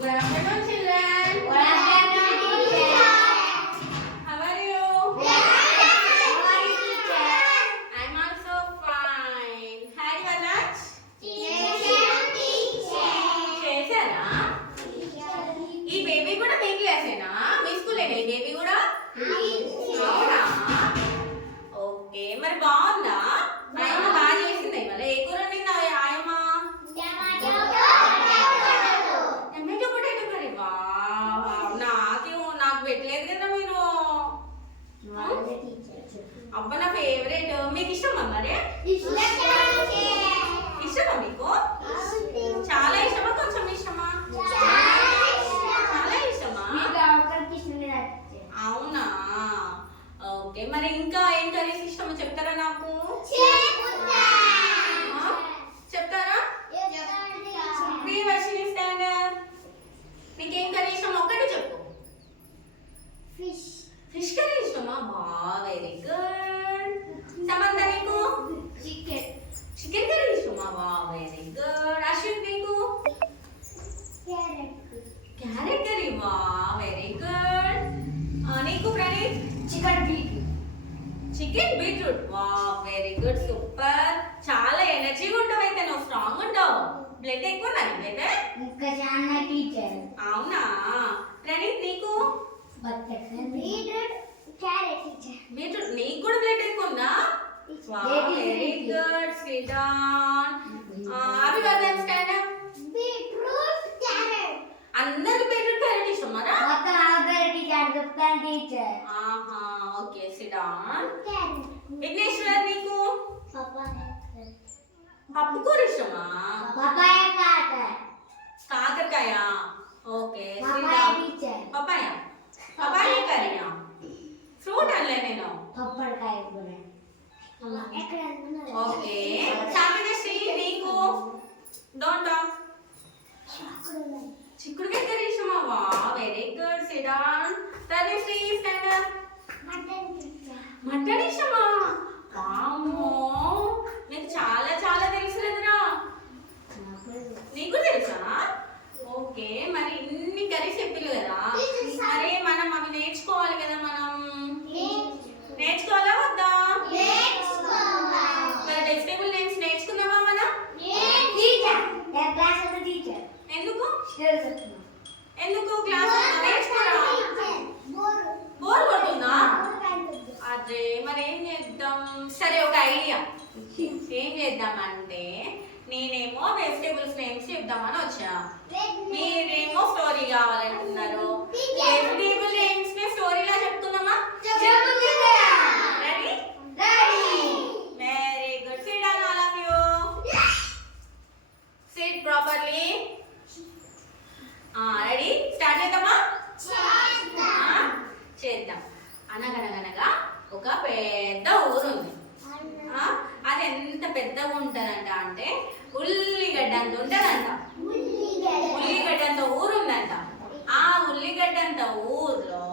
Good afternoon, children. Good afternoon, teacher. How are you? How are you, teacher? I'm also fine. Had your lunch? చేశారా? ఈ baby కూడా మీ క్లాసేనా? మీ స్కూలేనా ఈ baby కూడా? అవునా? Okay. మరి బాగుందా? ఆయమ్మ బాగా చేసిందా ఇవాళ? ఏ కూర వండిందా ఆయమ్మ? Tomato potato curry. వావ్. నాకు పెట్టలేదు కదా మీరు. అబ్బా నా ఫేవరెట్. మీకు ఇష్టమా మరి? ఇష్టమా మీకు? చాలా ఇష్టమా కొంచెం ఇష్టమా? చాలా ఇష్టమా? అవునా? ఓకే. మరి ఇంకా ఏం కర్రీస్ ఇష్టమో చెప్తారా నాకు? చెప్తారా? శ్రీవర్షిని స్టాండర్డ్. నీకేం కర్రీ ఇష్టం ఒక్కటి చెప్పు. ఫిష్ కర్రీ ఇష్టమా? బా వెరీ గుడ్. సమంత నీకు? చికెన్ కర్రీ ఇష్టమా? బా వెరీ గుడ్. అశ్విన్ నీకు? Carrot curry. వా వెరీ గుడ్. నీకు ప్రణీత్? Chicken beetroot. వా వెరీ గుడ్ సూపర్. చాలా ఎనర్జీగా ఉంటావు అయితే నువ్వు స్ట్రాంగ్ ఉంటావు. బ్లడ్ ఎక్కువ అయితే అవునా? ప్రణీత్ నీకు? బీట్రూట్. నీకు కూడా బ్లడ్ ఎక్కువ ఉందా? Very good. Sit down. Abhivardhan stand up. అందరికి బీట్రూట్ క్యారెట్ ఇష్టమారా? ఆహా ఓకే. SIT down. విఘ్నేశ్వర్ నీకు? పప్పు కూర ఇష్టమా? కాకరకాయ. ఓకే. పపాయ. పపాయ కర్రీనా? ఫ్రూట్ అనలే నేను. ఓకే. సామినశ్రీ నీకు? Don't talk. చిక్కుడుకాయ కర్రీ ఇష్టమా? వా very good. Sit down. Tanushree stand up. Mutton ఇష్టమా? వామ్మో నీకు చాలా చాలా తెలుసు కదరా. నీకు తెలుసా? ఓకే. మరి ఇన్ని కర్రీస్ చెప్పిల్లు కదా, మరి మనం అవి నేర్చుకోవాలి కదా. మనం నేర్చుకోవాలా వద్దా? మరి వెజిటేబుల్ నేమ్స్ నేర్చుకున్నావా మనం? ఎందుకు ఎందుకు క్లాస్ నేర్చుకోరా? బోర్ కొడుతుందా? అదే మరి ఏం చేద్దాం? సరే ఒక ఐడియా. ఏం చేద్దామంటే నేనేమో వెజిటేబుల్స్ నేమ్స్ చెప్దామని వచ్చా, మీరేమో స్టోరీ కావాలంటున్నారు. వెజిటేబుల్ నేమ్స్ ని స్టోరీలా చెప్తున్నామా? Ready? Very good. Sit down all of you. Sit properly. Ready? Start చేద్దామా? చేద్దాం. అనగనగనగా ఒక పెద్ద ఊరు ఉంది. అది ఎంత పెద్దగా ఉంటుందంట అంటే ఉల్లిగడ్డ అంత ఉంటుందంట. ఉల్లిగడ్డ అంత ఊరు ఉందంట. ఆ ఉల్లిగడ్డ అంత ఊర్లో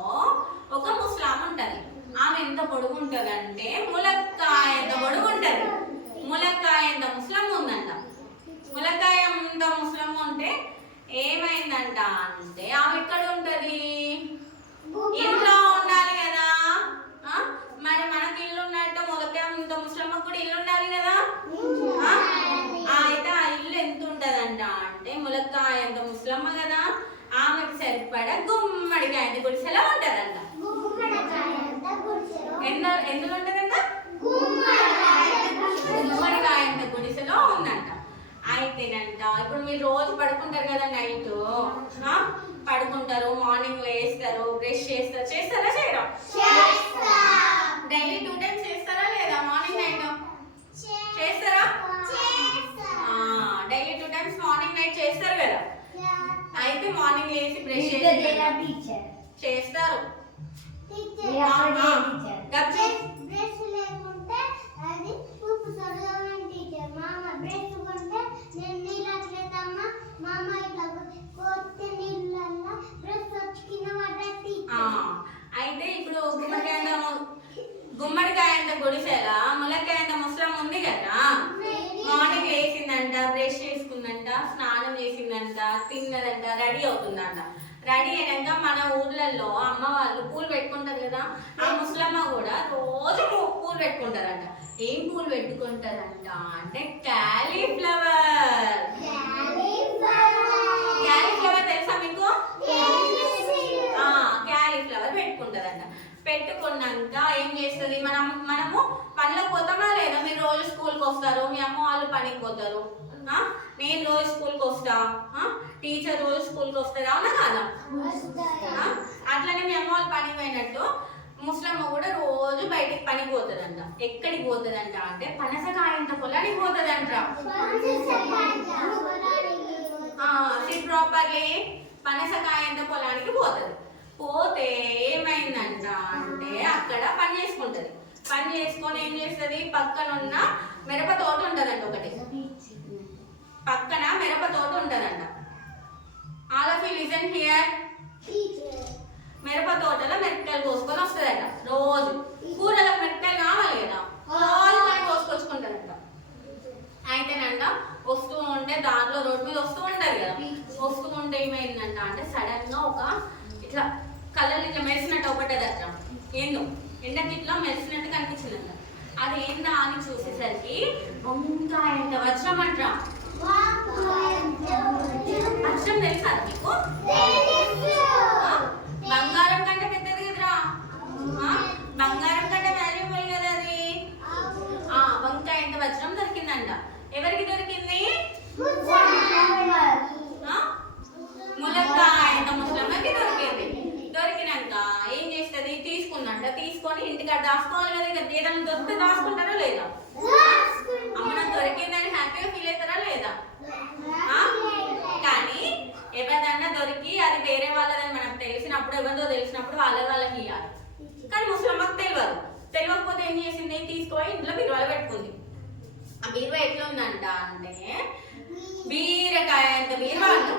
ఒక ముస్లాం ఉంటది. ఆమె ఎంత పొడుగు ఉంటదంటే ములక్కాయ ఎంత పొడుగు ఉంటది. ములక్కాయ ఎంత ముస్లాం ఉందంట. ములక్కాయ ఎంత ముస్లాం ఉంటే ఏమైందంట అంటే ఆమె ఎక్కడ ఉంటది? ఇంట్లో ఉండాలి కదా. మరి మనకి ఇల్లు ఉన్నట్టు ములక్కాయ ఇంత ముస్లమ్మకు కూడా ఇల్లు ఉండాలి కదా. అయితే ఆ ఇల్లు ఎంత ఉంటదంట అంటే ములక్కాయ ఎంత ముస్లమ్మ కదా, ఆమెకు సరిపడ గుమ్మడికాయ గుడిసెలా ఉంటదంట. ఎందులో ఉంటదంట? గుమ్మడికాయ ఎంత గుడిసెలో ఉందంట. అయితేనంట ఇప్పుడు మీరు రోజు పడుకుంటారు కదా, నైట్ పడుకుంటారు, మార్నింగ్ లేస్తారు, బ్రష్ చేస్తారు. చేస్తారా చేయరా? డైలీ 2 టైమ్స్ చేస్తారా లేదా? మార్నింగ్ నైట్ చేస్తారా? డైలీ 2 టైమ్స్ మార్నింగ్ నైట్ చేస్తారు కదా. అయితే మార్నింగ్ లేచి బ్రష్ చేస్తారు. అయితే ఇప్పుడు గుమ్మడికాయ అంత గుడిసేలా ములక్కాయ అంత ముస్లం ఉంది కదా. మార్నింగ్ లేచిందంట, బ్రష్ చేసుకుందంట, స్నానం చేసిందంట, తిన్నదంట, రెడీ అవుతుందంట. రెడీ అయినాక మన ఊర్లలో అమ్మ వాళ్ళు పూలు పెట్టుకుంటారు కదా, ఆ ముసలమ్మ కూడా రోజు పూలు పెట్టుకుంటారంట. ఏం పూలు పెట్టుకుంటారంట అంటే క్యాలీఫ్లవర్. క్యాలీఫ్లవర్ తెలుసా మీకు? క్యాలీఫ్లవర్ పెట్టుకుంటారంట. పెట్టుకున్నాక ఏం చేస్తుంది, మనము పనిలోకి పోతామా లేదా? మీరు రోజు స్కూల్కి వస్తారు, మీ అమ్మ వాళ్ళు పనికి పోతారు, నేను రోజు స్కూల్కి వస్తా, టీచర్ రోజు స్కూల్కి వస్తుంది, అవునా కాదా? అట్లనే మీ అమ్మ వాళ్ళు పనికి పోయినట్టు ముసలమ్మ కూడా రోజు బయటికి పనికి పోతుందంట. ఎక్కడికి పోతుందంట అంటే పనసకాయంత పొలానికి పోతుందంట. ప్రాపర్లీ పనసకాయంత పొలానికి పోతుంది. పోతే ఏమైందంట అంటే అక్కడ పని చేసుకుంటది. పని చేసుకొని ఏం చేస్తుంది, పక్కనున్న మిరప తోట ఉంటదంట. ఒకటి పక్కన మిరప తోట ఉంటదంట. All of you listen here. మిరప తోటలో మిరపకాయలు కోసుకొని వస్తుందంట. రోజు కూరలకు మిరపకాయలు కావాలి కదా, రోజు పని కోసుకొచ్చుకుంటారంట. అయితేనంట వస్తూ ఉంటే దాంట్లో రోడ్డు మీద వస్తూ ఉంటది కదా, వస్తూ ఉంటే ఏమైందంట అంటే సడన్ గా ఒక ఇట్లా కలర్ ఇట్లా మెరిసినట్టు ఒకటేదట. ఏందో ఎండకి ఇట్లా మెరిసినట్టు కనిపించిందంట. అది ఏందా అని చూసేసరికి వంకాయంత వజ్రం అంట. వజ్రం తెలుసా మీకు? బంగారం కంటే పెద్దది కదరా, బంగారం కంటే వాల్యుబుల్ కదా అది. వంకాయంత వజ్రం దొరికిందంట. ఎవరికి దొరికింది? ములక్కాయంత ముసలమ్మకి దొరికింది. దొరికినాక ఏం చేస్తుంది, తీసుకుందంట. తీసుకొని ఇంటికాడ దాచుకోవాలి కదా, ఏదైనా దొరికితే దాచుకుంటారా లేదా? అమ్మ నాకు దొరికిందని హ్యాపీగా ఫీల్ అవుతారా లేదా? కానీ ఎవరిదన్నా దొరికి అది వేరే వాళ్ళదని మనకు తెలిసినప్పుడు, ఎవరిదో తెలిసినప్పుడు వాళ్ళకి ఇవ్వాలి. కానీ ముసలమ్మకి తెలియదు. తెలియకపోతే ఏం చేసింది, తీసుకొని ఇంట్లో బీరువాలో పెట్టుకుంది. ఆ బీరువా ఎట్లా ఉందంట అంటే బీరకాయంత బీరువా అంట.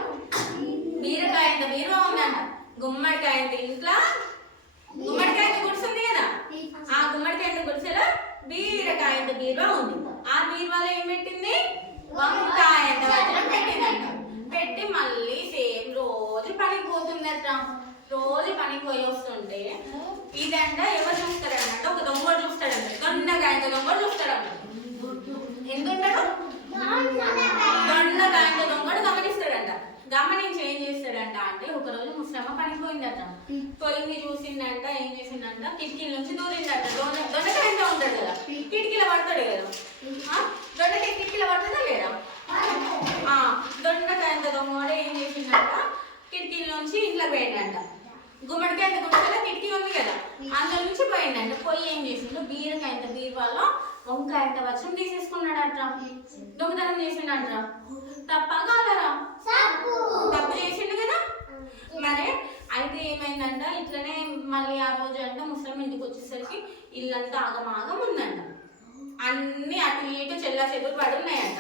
బీరకాయంత బీరువా ఉందంట. గుమ్మడికాయంత ఇంట్లో గుమ్మడికాయంత గుడిసింది కదా, ఆ గుమ్మడికాయంత గుడిసెలో బీరకాయంత బీరువా ఉంది. ఆ బీరువాలో ఏం పెట్టింది, వంకాయంత వజ్రం పెట్టిందంట. పెట్టి మళ్ళీ సేమ్ రోజు పనికి పోతుందట. రోజు పనికి పోయి వస్తుంటే ఇదంట ఎవరు చూస్తారన్నట్టు, ఒక దొంగడు చూస్తాడంట. దొండకాయంత దొంగడు చూస్తాడంట. ఎందుంటాడు? దొండకాయంత దొంగడు గమనిస్తాడంట. గమనించి ఏం చేస్తాడంట అంటే ఒకరోజు ముసలమ్మ పనికి పోయిందట. పోయింది చూసిందంట. ఏం చేసిందంట, కిటికీల నుంచి దూరిందట. దొండకాయంత ఉంటాడు కదా, కిటికీలో పడతాడు కదా, దొండకాయ కిటికీలో పడుతుందా లేదా? దొండకాయంత దొంగడు ఏం చేసిందంట, కిటికీల నుంచి ఇంట్లో పోయిందంట. గుమ్మడికాయంత గుడిసెలో కిటికీ ఉంది కదా, అందులో నుంచి పోయిందంట. పోయి ఏం చేసిండు, బీరకాయంత బీరువాలో వంకాయంత వజ్రం తీసేసుకున్నాడట. దొంగతనం చేసిండట. తప్ప కాదరా? తప్పు చేసిండు కదా. మరి అయితే ఏమైందంట, ఇట్లనే మళ్ళీ ఆ రోజు అంట ముసలం ఇంటికి వచ్చేసరికి ఇల్లంతా ఆగమాగం ఉందంట. అన్ని అటు ఇటు చెల్లా చెదురు పడి ఉన్నాయంట.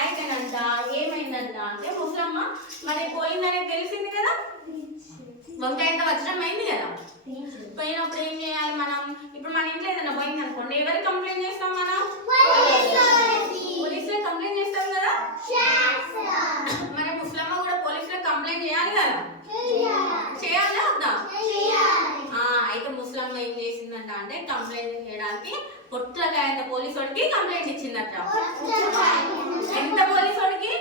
అయితేనంట ఏమైందంట అంటే ముసలమ్మ మరి పోయిందనేది తెలిసింది కదా, వంకాయంత వజ్రం అయింది కదా. పోయినప్పుడు ఏం చేయాలి మనం? ఇప్పుడు మన ఇంట్లో ఏదైనా పోయింది అనుకోండి, ఎవరికి కంప్లైంట్ చేస్తాం మనం? పోలీసులకు కంప్లైంట్ చేస్తాం కదా. మరి ముసలమ్మ కూడా పోలీసులకు కంప్లైంట్ చేయాలి కదా, చేయాలా వద్దా? అయితే ముసలమ్మ ఏం చేసిందంట అంటే కంప్లైంట్ చేయడానికి పొట్లకాయంత పోలీసుడికి కంప్లైంట్ ఇచ్చిందట. ఎంత పోలీసుడికి?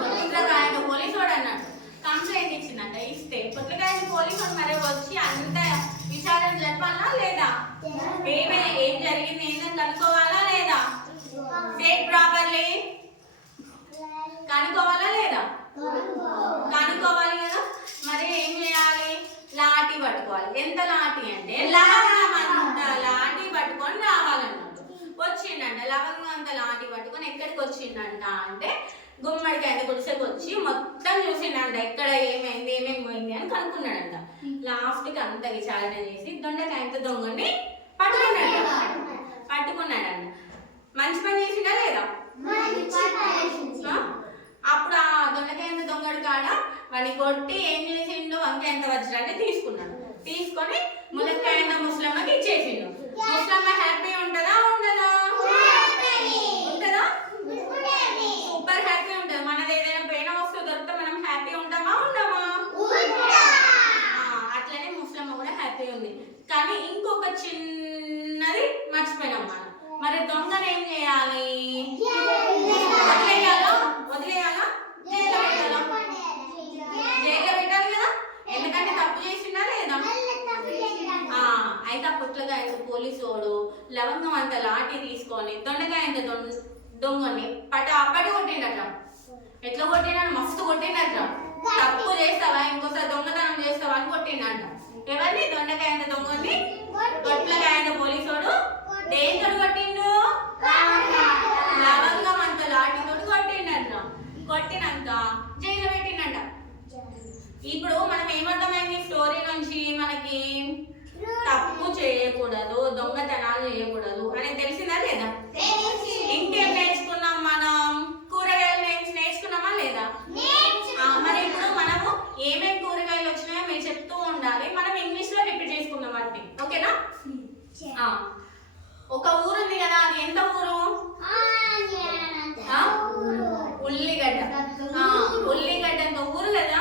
పొట్లకాయంత పోలీసుడు అన్నాడు. కంప్లైంట్ ఇచ్చిందంట. ఇస్తే పొట్లకాయంత పోలీసుడు మరి వచ్చి అంత విచారణ జరపాలా లేదా? ఏం జరిగింది ఏంటని కనుక్కోవాలా లేదా? స్టేట్ ప్రాపర్లీ కనుక్కోవాలా లేదా? కనుక్కోవాలి కదా. మరి ఏం చేయాలి? లాఠీ పట్టుకోవాలి. ఎంత లాఠీ అంటే లవంగం అంత లాఠీ పట్టుకొని రావాలన్నట్టు. వచ్చిండంట లవంగం అంత లాఠీ పట్టుకొని. ఎక్కడికి వచ్చిండంట అంటే గుమ్మడికాయ గుడిసెకి వచ్చి మొత్తం చూసిండంట, ఎక్కడ ఏమైంది ఏమేమి పోయింది అని కనుక్కున్నాడంట. లాస్ట్కి అంత విచారణ చేసి దొండకాయంత దొంగని పట్టుకున్నాడంట. మంచి పని చేసిండా లేదా? అప్పుడు ఆ దొండకాయంత దొంగడు కాడ వాడిని కొట్టి ఏం చేసిండు, వంకాయంత వజ్రాన్ని తీసుకున్నాడు. తీసుకొని ములక్కాయంత ముసలమ్మకి ఇచ్చేసిండు. ముసలమ్మ హ్యాపీ ఉంటుందా ఉండదా? ఉంటుందా? సూపర్ హ్యాపీ ఉంటుంది. మనదే లవంగం అంత లాటి తీసుకొని దొండకాయ అంత దొంగని పటి కొట్టిండట. ఎట్లా కొట్టినాడు? మస్తు కొట్టిండట. తప్పు చేస్తావా, ఇంకోసారి దొంగతనం చేస్తావా అని కొట్టిండట. ఎవరిని? దొండకాయ అంత దొంగని గొట్లకాయ అంత పోలీసోడు దేంతో కొట్టిండు? లవంగం అంత లాటితోటి కొట్టిండట. కొట్టినాక జైలు పెట్టిండట. ఇప్పుడు మనం ఏమర్థమైంది స్టోరీ నుంచి? మనకి తప్పు చేయకూడదు, దొంగతనాలు చేయకూడదు అని తెలిసిందా లేదా? ఇంకేం నేర్చుకున్నాం మనం? కూరగాయలు నేర్చుకున్నామా లేదా? మరి ఇప్పుడు మనము ఏమేమి కూరగాయలు వచ్చినాయో మీరు చెప్తూ ఉండాలి. మనం ఇంగ్లీష్ లో రిపీట్ చేసుకుందాం వాటిని, ఓకేనా? ఒక ఊరు ఉంది కదా, అది ఎంత ఊరు? ఉల్లిగడ్డ. ఉల్లిగడ్డ అంత ఊరు కదా.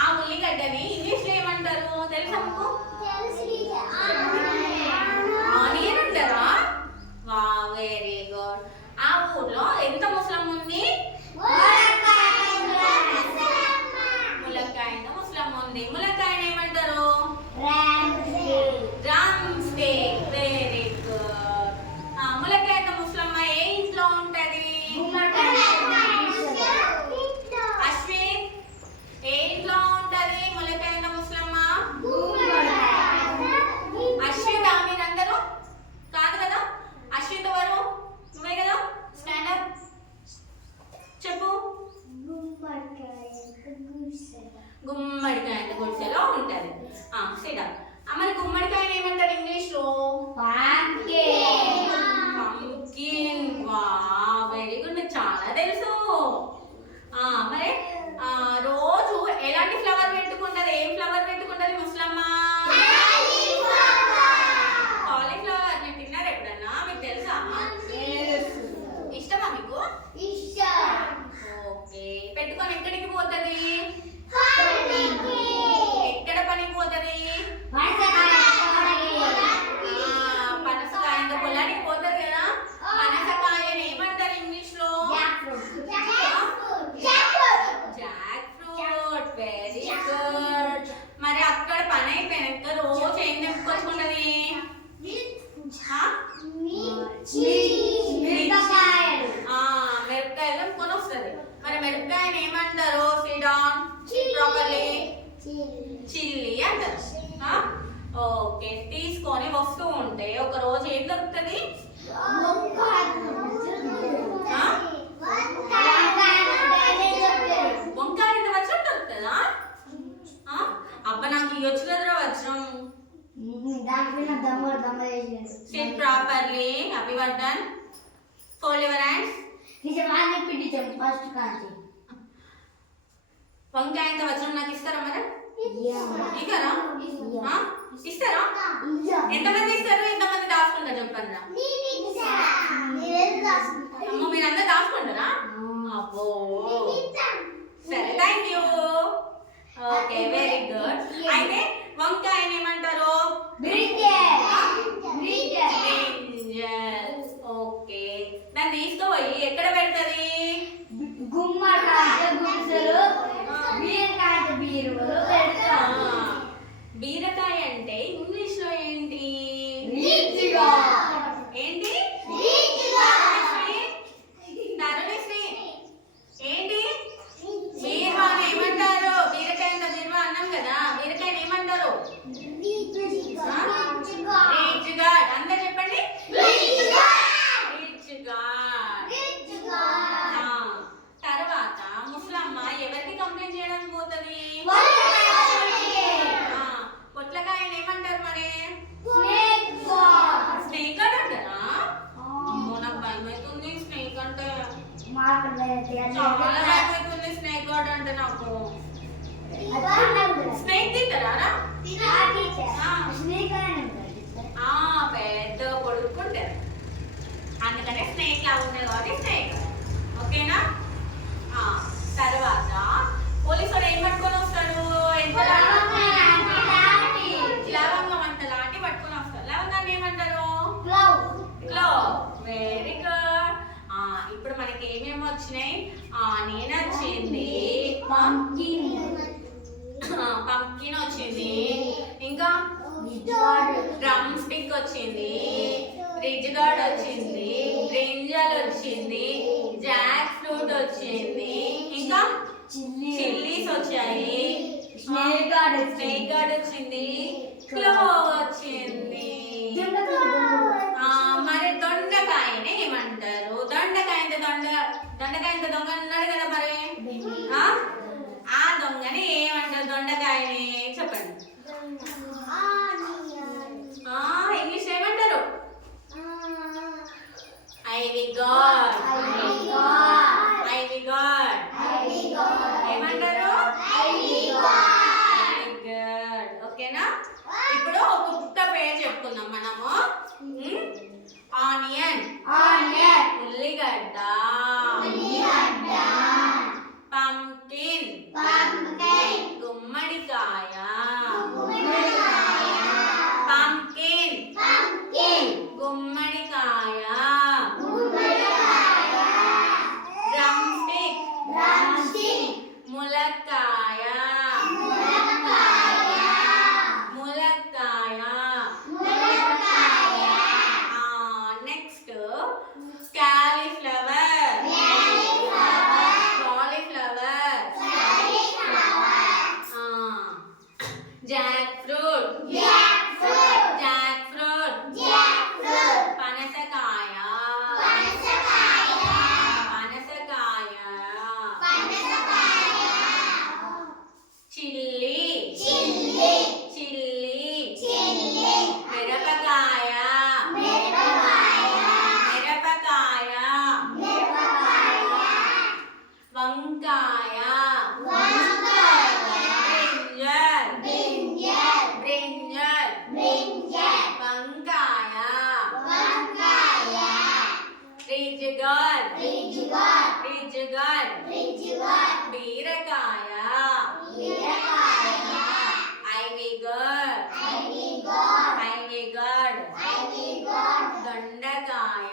ఆ ఉల్లిగడ్డని ఇంగ్లీష్ లో ఏమంటారు తెలుసా మీకు? ఆనియన్ అంటారా? వా, వెరీ గుడ్. ఆ ఊర్లో ఎంత ముస్లిం ఉంది? ములక్కాయ ముస్లిం ఉంది. ములక్కాయని ఏమంటారు? Drum stick. Very good. ములక్కాయ ముస్లిం ఏ ఇంట్లో ఉంటది? అశ్విన్, ఏ ఇంట్లో ఉంటది ములక్కాయ ముస్లిం? అశ్విత. మీరందరూ కాదు కదా? అశ్విత ఎవరు? నువ్వే కదా? స్టాండ్ అప్ చెప్పు. గుమ్మడికాయ గుడిసెలో ఉంటది. సీదా. మరి గుమ్మడికాయని ఏమంటారు ఇంగ్లీష్ లో? పంకిన్. వా, వెరీ గుడ్. మీకు చాలా తెలుసు. మరి రోజు ఎలాంటి ఫ్లవర్ పెట్టుకుంటది? ఏం ఫ్లవర్ పెట్టుకుంటది ముస్లమ్మ? కాలీఫ్లవర్. నేను తిన్నారు ఎప్పుడన్నా? మీకు తెలుసా? ఇష్టమా మీకు? ఓకే. పెట్టుకొని ఎక్కడికి పోతుంది? ఎక్కడ పనికి పోతుంది? పనసకాయ పొలానికి పోతుంది కదా. పనసకాయని ఏమంటారు ఇంగ్లీష్ లో? Jack fruit. Very good. మరి అక్కడ పని అయిపోయినాక రోజు ఏం తెప్పుకొచ్చుకుంటది? మిరపకాయలు కొని వస్తుంది. మరి మిరపకాయని ఏమంటారు? సిడాన్ ప్రాపర్లీ చిల్లీ అంటారు. ఓకే. తీసుకొని వస్తూ ఉంటే ఒక రోజు ఏం దొరుకుతుంది? వంకాయ ఇంత వజ్రం దొరుకుతుందా? అబ్బా, నాకు ఇవ్వచ్చు కదరా వజ్రం. Sit properly. Abhivardan. Fold your hands. వంకాయ ఇంత వజ్రం నాకు ఇస్తారా మరి? ఇస్తారా? ఇస్తారా? ఎంతమంది ఇస్తారు? ఎంతమంది దాచుకుంటారు చెప్పండి. అమ్మ, మీరందరూ దాచుకుంటారా? అబ్బో, సరే, thank you. Okay, very good. అయితే వంకాయని ఏమంటారు? ఓకే. దాన్ని తీసుకుపోయి ఎక్కడ పెడుతుంది? బీరకాయ అంటే ఇంగ్లీష్ లో ఏంటి? ఏంటి? తరుణిశ్రీ. ఏంటి? బీర్వా అని ఏమంటారు? బీరకాయ అంత బీర్వా అన్నాం కదా. బీరకాయని ఏమంటారు? Ridge gourd. అందరు చెప్పండి. Ridge gourd. తర్వాత ముసలమ్మ ఎవరికి కంప్లైంట్ చేయడానికి పోతుంది? పొట్లకాయని ఏమంటారు మరి? స్నేక్ గార్డ్ అంటారా? అమ్మో, నాకు భయం అవుతుంది స్నేక్ అంటే. చాలా భయం అవుతుంది స్నేక్ గార్డ్ అంటే నాకు. స్నేక్ తింటారా? పెద్ద కొడుకుంటారు, అందుకనే స్నేక్ లాగా ఉంటుంది కాబట్టి స్నేక్. ఓకేనా? తర్వాత పోలీసు వాడు ఏం పట్టుకొని వస్తాడు? లవంగం అంత లాంటి పట్టుకొని వస్తాడు. లవంగాన్ని ఏమంటారు? క్లోవ్. Very good. ఇప్పుడు మనకి ఏమేమి వచ్చినాయి? ఆనియన్ వచ్చింది, పంకిన్ వచ్చింది, ఇంకా డ్రమ్ స్టిక్ వచ్చింది, రిజ్ గార్డ్ వచ్చింది, బ్రింజల్ వచ్చింది, జాక్ ఫ్రూట్ వచ్చింది, ఇంకా చిల్లీస్ వచ్చాయి, స్నేక్ గార్డ్ వచ్చింది, క్లోవ్ వచ్చింది. మరి దొండకాయని ఏమంటారు? దొండకాయ దొంగ అన్నాడు కదా మరి. ఆ దొంగని ఏమంటారు? దొండకాయని చెప్పండి. ఇంగ్లీష్ ఏమంటారు? Ivy God. ఏమంటారు? ఓకేనా? ఇప్పుడు ఒక్కొక్క పేరు చెప్పుకుందాం మనము. ఆనియన్, ఉల్లిగడ్డ, పంకిన్, గుమ్మడికాయ, పంకిన్, గుమ్మడికాయ, డ్రమ్స్టిక్, ములక్కాయ, నెక్స్ట్ క్యాలీఫ్లవర్, జాక్ ఫ్రూట్, పనసకాయ, చిల్లీ, మిరపకాయ, వంకాయ, బ్రింజల్, వంకాయ, రిజ్ గార్డ్, బీరకాయ, ఐవీ గార్డ్, దొండకాయ,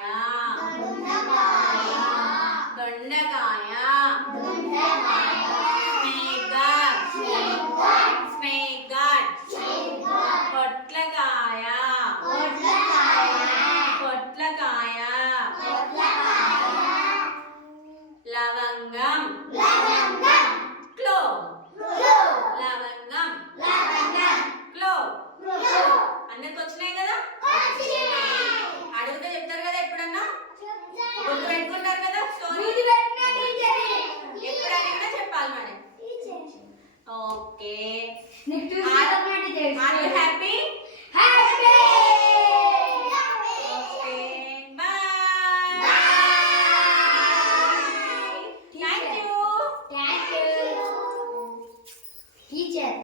స్నేక్ గార్డ్, పొట్లకాయ, లవంగం, క్లోవ్. అందరికి వచ్చినాయి కదా? అడిగితే చెప్తారు కదా ఎప్పుడన్నా? గుర్తు పెట్టుకుంటారు కదా స్టోరీ? ఎప్పుడు అడిగినా చెప్పాలి మరి. ఓకే.